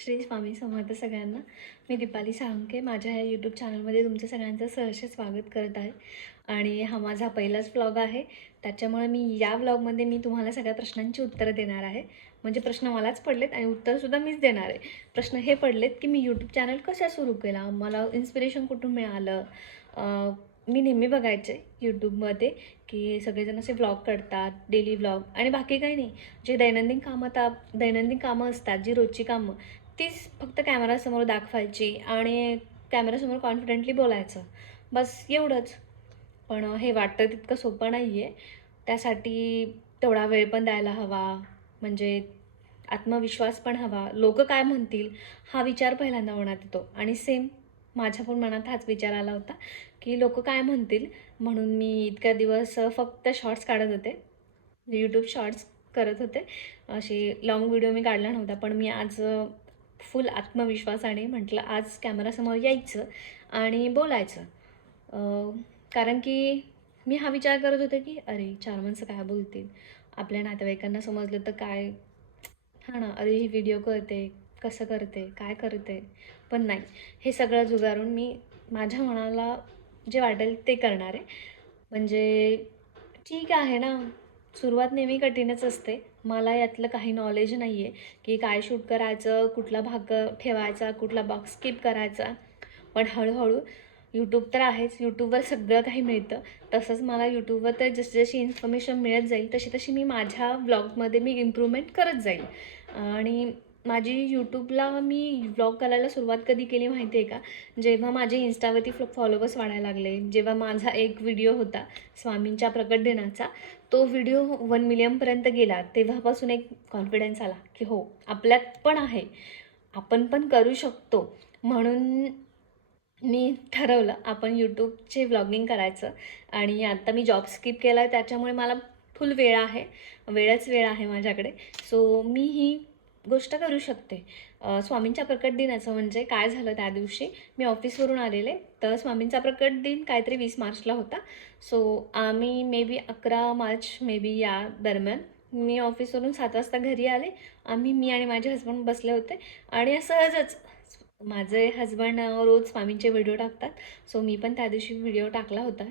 श्री स्वामी समर्थ सगळ्यांना. मी दीपाली साळुंखे माझ्या ह्या यूट्यूब चॅनलमध्ये तुमचं सगळ्यांचं सहर्ष स्वागत करत आहे. आणि हा माझा पहिलाच व्लॉग आहे, त्याच्यामुळे या व्लॉगमध्ये मी तुम्हाला सगळ्या प्रश्नांची उत्तरं देणार आहे. म्हणजे प्रश्न मलाच पडलेत आणि उत्तरसुद्धा मीच देणार आहे. प्रश्न हे पडलेत की मी यूट्यूब चॅनल कसा सुरू केला, मला इन्स्पिरेशन कुठून मिळालं. मी नेहमी बघायचे यूट्यूबमध्ये की सगळेजण असे व्लॉग करतात, डेली व्लॉग आणि बाकी काही नाही. जे दैनंदिन कामं असतात, जी रोजची कामं, तीच फक्त कॅमेरासमोर दाखवायची आणि कॅमेरासमोर कॉन्फिडेंटली बोलायचं, बस एवढंच. पण हे वाटतं तितकं सोपं नाही आहे. त्यासाठी तेवढा वेळ पण द्यायला हवा, म्हणजे आत्मविश्वास पण हवा. लोकं काय म्हणतील हा विचार पहिल्यांदा मनात येतो. आणि सेम माझ्या पण मनात हाच विचार आला होता की लोकं काय म्हणतील. म्हणून मी इतक्या दिवस फक्त शॉर्ट्स काढत होते, यूट्यूब शॉर्ट्स करत होते. अशी लाँग व्हिडिओ मी काढला नव्हता. पण मी आज फुल आत्मविश्वासाने म्हटलं आज कॅमेरासमोर यायचं आणि बोलायचं. कारण की मी हा विचार करत होते की अरे चार माणसं काय बोलतील, आपल्या नातेवाईकांना समजलं तर काय. हां ना, अरे ही व्हिडिओ करते, कसं करते, काय करते. पण नाही, हे सगळं झुगारून मी माझ्या मनाला जे वाटेल ते करणार आहे. म्हणजे ठीक आहे ना, सुरुवात नेहमी कठीणच असते. मला यातलं काही नॉलेज नाही आहे की काय शूट करायचं, कुठला भाग ठेवायचा, कुठला बॉक्स स्किप करायचा. पण हळूहळू यूट्यूब तर आहेच, यूट्यूबवर सगळं काही मिळतं. तसंच मला यूट्यूबवर तर जशी जशी इन्फॉर्मेशन मिळत जाईल तशी तशी मी माझ्या ब्लॉगमध्ये मी इम्प्रूव्हमेंट करत जाईल. आणि माझी यूट्यूबला मी व्लॉग करायला सुरुवात कधी केली माहिती आहे का? जेव्हा माझे इन्स्टावरती फॉलोवर्स वाढायला लागले, जेव्हा माझा एक व्हिडिओ होता स्वामींच्या प्रकट दिनाचा, तो व्हिडिओ 1 मिलियनपर्यंत गेला, तेव्हापासून एक कॉन्फिडन्स आला की हो, आपल्यात पण आहे, आपण पण करू शकतो. म्हणून मी ठरवलं आपण यूट्यूबचे व्लॉगिंग करायचं. आणि आता मी जॉब स्किप केला आहे, त्याच्यामुळे मला फुल वेळ आहे, वेळ आहे माझ्याकडे. सो मी ही गोष्ट करू शकते. स्वामींच्या प्रकट दिनाचं म्हणजे काय झालं, त्या दिवशी मी ऑफिसवरून आलेले, तर स्वामींचा प्रकट दिन काहीतरी 20 मार्चला होता. सो आम्ही may be 11 March may be या दरम्यान मी ऑफिसवरून 7 वाजता घरी आले. मी आणि माझे हस्बंड बसले होते आणि सहजच माझे हस्बंड रोज स्वामींचे व्हिडिओ टाकतात. सो मी पण त्या दिवशी व्हिडिओ टाकला होता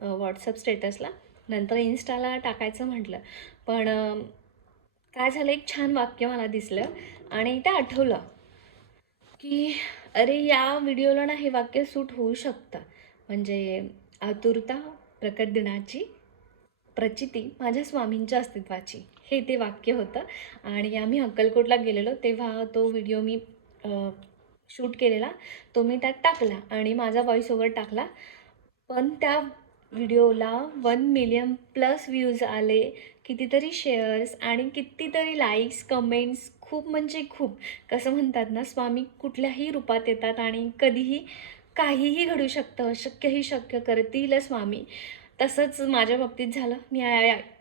व्हॉट्सअप स्टेटसला. नंतर इन्स्टाला टाकायचं म्हटलं, पण काय झालं, एक छान वाक्य मला दिसलं आणि ते आठवलं की अरे या व्हिडिओला ना हे वाक्य सूट होऊ शकतं. म्हणजे आतुरता प्रकट दिनाची, प्रचिती माझ्या स्वामींच्या अस्तित्वाची, हे ते वाक्य होतं. आणि आम्ही अक्कलकोटला गेलेलो तेव्हा तो व्हिडिओ मी शूट केलेला, तो मी त्यात टाकला आणि माझा व्हॉइस ओव्हर टाकला. पण त्या व्हिडिओला 1 मिलियन प्लस व्ह्यूज आले, कितीतरी शेअर्स आणि कितीतरी लाईक्स, कमेंट्स, खूप म्हणजे खूप. कसं म्हणतात ना, स्वामी कुठल्याही रूपात येतात आणि कधीही काहीही घडू शकतं, शक्यही शक्य करतील स्वामी. तसंच माझ्या बाबतीत झालं. मी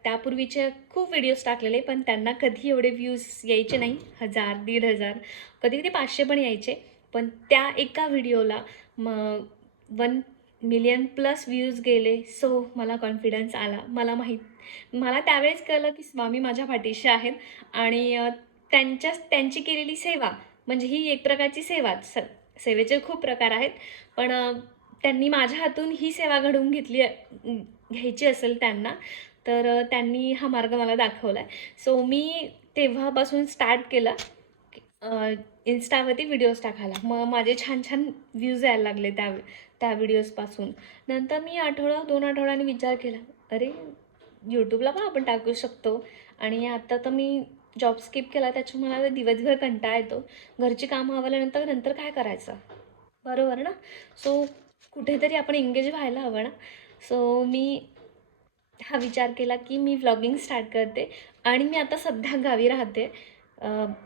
त्यापूर्वीचे खूप व्हिडिओज टाकलेले, पण त्यांना कधी एवढे व्ह्यूज यायचे नाही. 1000, 1500, कधी-कधी 500 पण यायचे. पण त्या एका व्हिडिओला 1 मिलियन प्लस व्ह्यूज गेले. सो मला कॉन्फिडन्स आला. मला त्यावेळेस कळलं की स्वामी माझ्या पाठीशी आहेत. आणि त्यांची केलेली सेवा म्हणजे ही एक प्रकारची सेवाच. सेवेचे खूप प्रकार आहेत, पण त्यांनी माझ्या हातून ही सेवा घडवून घ्यायची असेल त्यांना, तर त्यांनी हा मार्ग मला दाखवला आहे. सो मी तेव्हापासून स्टार्ट केलं इन्स्टावरती व्हिडिओज टाकायला. मग माझे छान छान व्ह्यूज यायला लागले त्या व्हिडिओजपासून. नंतर मी आठवडा 2 आठवड्यांनी विचार केला, अरे यूट्यूबला पण आपण टाकू शकतो. आणि आता तर मी जॉब स्किप केला, त्याच्यामुळे मला दिवसभर कंटाळा येतो. घरची कामं आवरल्यानंतर नंतर काय करायचं, बरोबर ना? सो कुठेतरी आपण एंगेज व्हायला हवं ना. सो मी हा विचार केला की मी व्लॉगिंग स्टार्ट करते. आणि मी आता सध्या गावी राहते.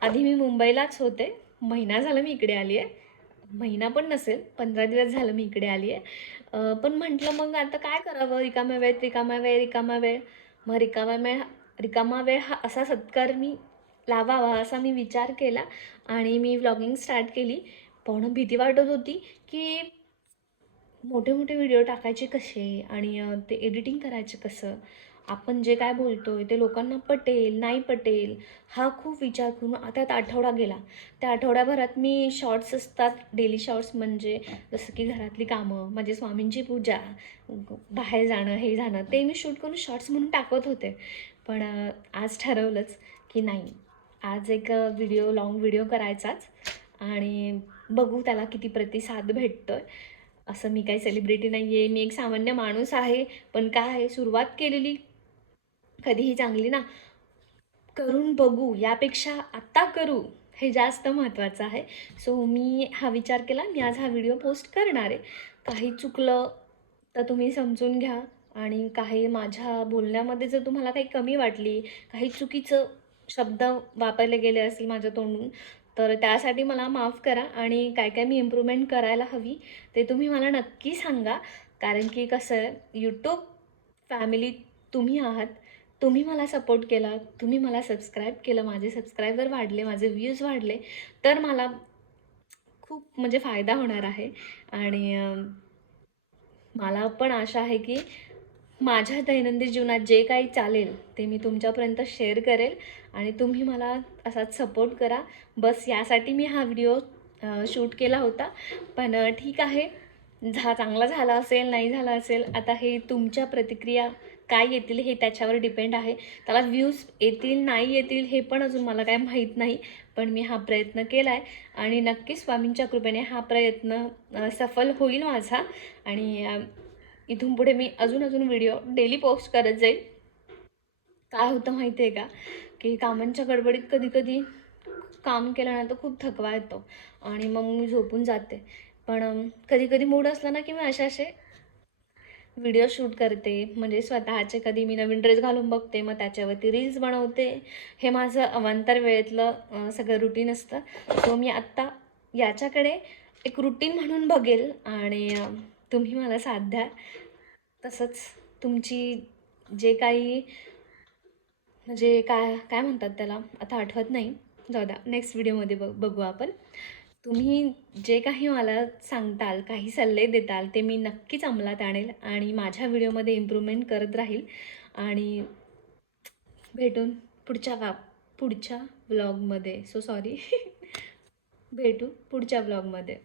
आधी मी मुंबईलाच होते. महिना झाला मी इकडे आली आहे. महिना पण नसेल, 15 दिवस झालं मी इकडे आली आहे. पण म्हटलं मग आता काय करावं, रिकामा वेळ. मग रिकामा वेळ हा असा सत्कार मी लावावा असा मी विचार केला आणि मी व्लॉगिंग स्टार्ट केली. पण भीती वाटत होती की मोठे मोठे व्हिडिओ टाकायचे कसे आणि ते एडिटिंग करायचं कसं. आपण जे काय बोलतोय ते लोकांना पटेल नाही पटेल हा खूप विचार करून त्यात आठवडा गेला. त्या आठवड्याभरात मी शॉर्ट्स असतात, डेली शॉर्ट्स म्हणजे जसं की घरातली कामं, माझी स्वामींची पूजा, बाहेर जाणं, हे जाणं, ते मी शूट करून शॉर्ट्स म्हणून टाकत होते. पण आज ठरवलंच की नाही, आज एक लॉंग व्हिडिओ करायचाच आणि बघू त्याला किती प्रतिसाद भेटतोय. असं मी काही सेलिब्रिटी नाही आहे, मी एक सामान्य माणूस आहे. पण काय आहे, सुरुवात केलेली कधीही चांगली ना. करून बघू यापेक्षा आत्ता करू हे जास्त महत्त्वाचं आहे. सो मी हा विचार केला, मी आज हा व्हिडिओ पोस्ट करणार आहे. काही चुकलं तर तुम्ही समजून घ्या आणि काही माझ्या बोलण्यामध्ये जर तुम्हाला काही कमी वाटली, काही चुकीचं शब्द वापरले गेले असतील माझ्या तोंडून, तर त्यासाठी मला माफ करा आणि काय काय मी इम्प्रूव्हमेंट करायला हवी ते तुम्ही मला नक्की सांगा. कारण की कसं आहे, यूट्यूब फॅमिली तुम्ही आहात. तुम्ही मला सपोर्ट केला, तुम्ही मला सबस्क्राईब केलं, माझे सबस्क्रायबर वाढले, माझे व्ह्यूज वाढले, तर मला खूप म्हणजे फायदा होणार आहे. आणि मला पण आशा आहे की माझ्या दैनंदिन जीवनात जे काही चालेल ते मी तुमच्यापर्यंत शेअर करेल आणि तुम्ही मला असाच सपोर्ट करा. बस यासाठी मी हा व्हिडिओ शूट केला होता. पण ठीक आहे, चांगला झाला असेल, नाही झाला असेल, आता हे तुमच्या प्रतिक्रिया काय येतील हे त्याच्यावर डिपेंड आहे. त्याला व्ह्यूज येतील नाही येतील हे पण अजून मला काय माहीत नाही. पण मी हा प्रयत्न केला आहे आणि नक्कीच स्वामींच्या कृपेने हा प्रयत्न सफल होईल माझा. आणि इथून पुढे मी अजून व्हिडिओ डेली पोस्ट करत जाईल. काय होतं माहिती आहे का, की कामांच्या गडबडीत कधी कधी काम केल्यानंतर खूप थकवा येतो आणि मग मी झोपून जाते. पण कधी कधी मूड असला ना की मी असे व्हिडिओ शूट करते. म्हणजे स्वतःचे कधी मी नवीन ड्रेस घालून बघते, मग त्याच्यावरती रील्स बनवते. हे माझं अवांतर वेळेतलं सगळं रुटीन असतं. सो मी आत्ता याच्याकडे एक रुटीन म्हणून बघेल आणि तुम्ही मला साथ द्या. तसंच तुमची जे काही म्हणजे काय काय म्हणतात त्याला, आता आठवत नाही, जाऊ द्या, नेक्स्ट व्हिडिओमध्ये बघू आपण. तुम्ही जे काही मला सांगताल, काही सल्ले देताल, ते मी नक्कीच अंमलात आणेल आणि माझ्या व्हिडिओमध्ये इम्प्रूव्हमेंट करत राहील. आणि भेटून पुढच्या व्लॉगमध्ये, सो सॉरी भेटू पुढच्या व्लॉगमध्ये.